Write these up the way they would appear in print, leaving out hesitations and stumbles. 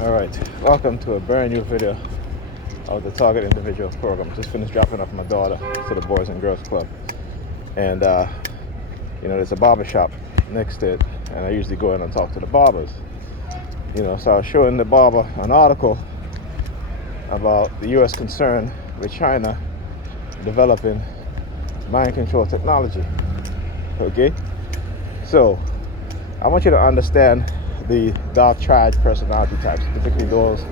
Alright, welcome to a brand new video of the Target Individual Program. Just finished dropping off my daughter to the Boys and Girls Club. And, there's a barber shop next to it, and I usually go in and talk to the barbers. So I was showing the barber an article about the U.S. concern with China developing mind control technology. Okay? So, I want you to understand the dark triad personality types, particularly those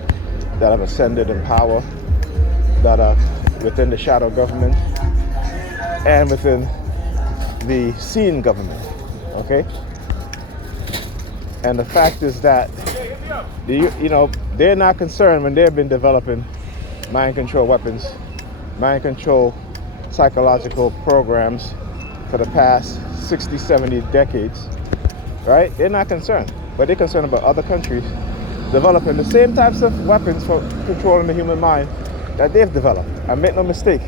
that have ascended in power, that are within the shadow government and within the seen government. Okay? And the fact is that they're not concerned when they've been developing mind control weapons, mind control psychological programs for the past 60, 70 decades, right? They're not concerned, but they're concerned about other countries developing the same types of weapons for controlling the human mind that they've developed. And make no mistake,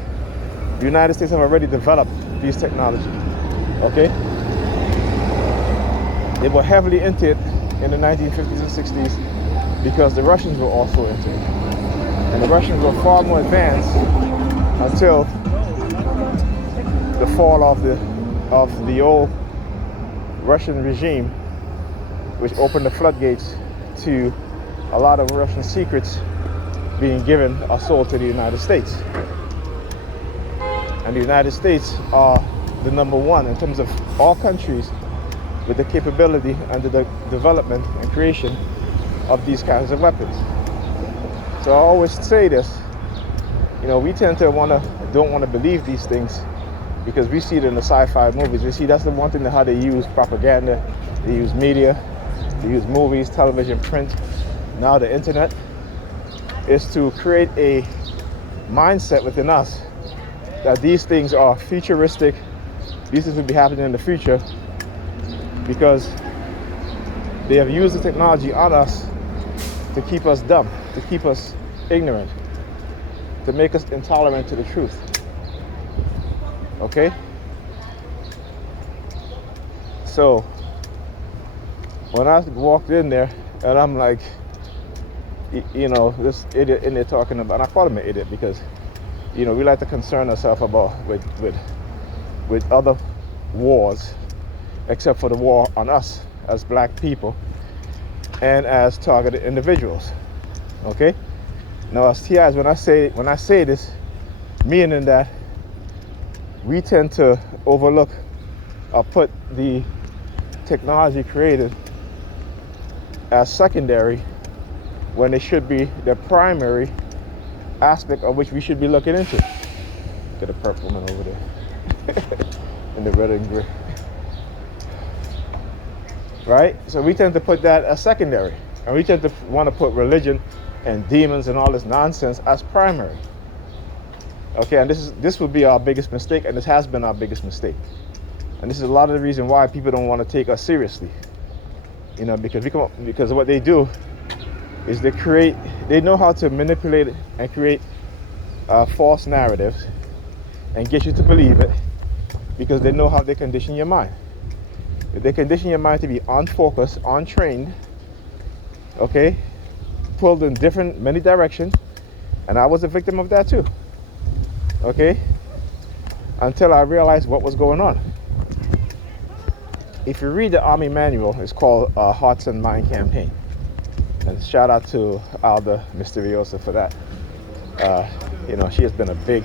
the United States have already developed these technologies, okay? They were heavily into it in the 1950s and 60s because the Russians were also into it. And the Russians were far more advanced until the fall of the old Russian regime, which opened the floodgates to a lot of Russian secrets being given or sold to the United States. And the United States are the number one in terms of all countries with the capability and the development and creation of these kinds of weapons. So I always say this, we tend to don't want to believe these things because we see it in the sci-fi movies. We see that's the one thing, how they use propaganda, they use media, they use movies, television, print, now the internet, is to create a mindset within us that these things are futuristic, these things will be happening in the future because they have used the technology on us to keep us dumb, to keep us ignorant, to make us intolerant to the truth. Okay? So, when I walked in there, and I'm like, this idiot in there talking about, and I call him an idiot because, we like to concern ourselves about with other wars, except for the war on us as black people and as targeted individuals. Okay? Now, as TIs, when I say this, meaning that we tend to overlook or put the technology created as secondary when it should be the primary aspect of which we should be looking into. Get a perp woman over there in the red and gray. Right? So we tend to put that as secondary, and we tend to want to put religion and demons and all this nonsense as primary. Okay, and this would be our biggest mistake, and this has been our biggest mistake. And this is a lot of the reason why people don't want to take us seriously. Because what they do is they know how to manipulate and create false narratives and get you to believe it because they know how they condition your mind. If they condition your mind to be unfocused, untrained, okay, pulled in many directions, and I was a victim of that too. Okay, until I realized what was going on. If you read the Army manual, it's called Hearts and Mind Campaign. And shout out to Alda Misteriosa for that. She has been a big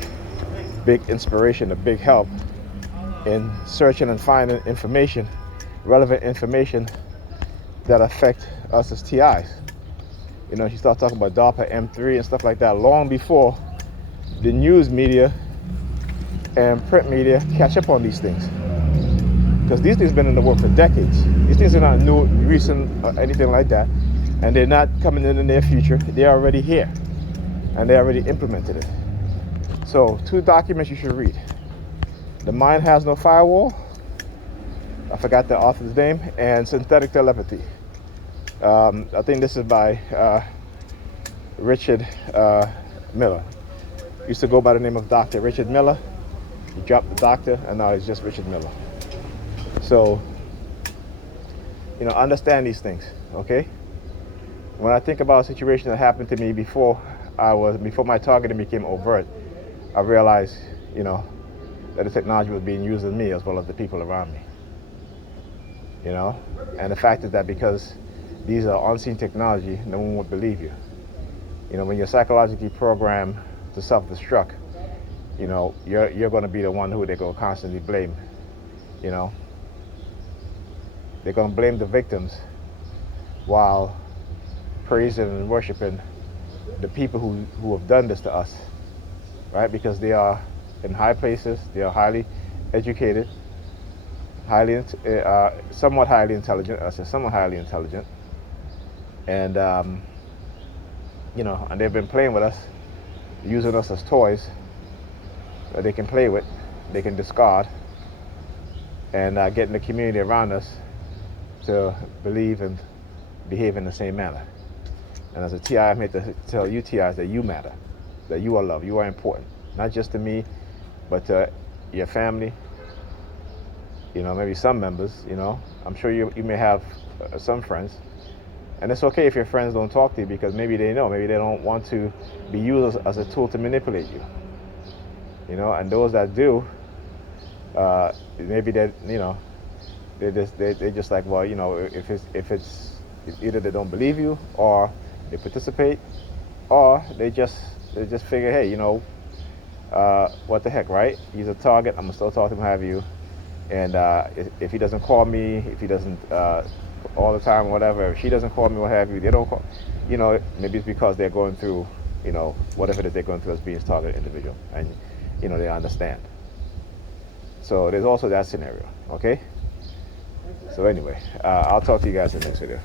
inspiration, a big help in searching and finding information, relevant information that affect us as TIs. She started talking about DARPA M3 and stuff like that long before the news media and print media catch up on these things. Because these things have been in the work for decades. These things are not new, recent, or anything like that. And they're not coming in the near future. They're already here. And they already implemented it. So, 2 documents you should read. The Mind Has No Firewall. I forgot the author's name. And Synthetic Telepathy. I think this is by Richard Miller. Used to go by the name of Dr. Richard Miller. He dropped the doctor, and now he's just Richard Miller. So, understand these things, okay? when I think about a situation that happened to me before my targeting became overt, I realized, that the technology was being used on me as well as the people around me. And the fact is that because these are unseen technology, no one would believe you. When you're psychologically programmed to self-destruct, you're going to be the one who they're going to constantly blame. They're going to blame the victims while praising and worshiping the people who have done this to us, right? Because they are in high places, they are highly educated, somewhat highly intelligent. I say somewhat highly intelligent, and and they've been playing with us, using us as toys that they can play with, they can discard, and getting the community around us to believe and behave in the same manner. And as a TI, I'm here to tell you TIs that you matter, that you are loved, you are important, not just to me, but to your family, maybe some members, I'm sure you may have some friends. And it's okay if your friends don't talk to you because maybe they don't want to be used as a tool to manipulate you. And those that do, maybe they're just like, well, if it's either they don't believe you or they participate, or they just figure, hey, what the heck, right? He's a target. I'm gonna still talk to him, have you, and if he doesn't call me, if he doesn't all the time, whatever, if she doesn't call me, what have you, they don't call. Maybe it's because they're going through, whatever it is they're going through as being a target individual, and they understand. So there's also that scenario. Okay. So anyway, I'll talk to you guys in the next video.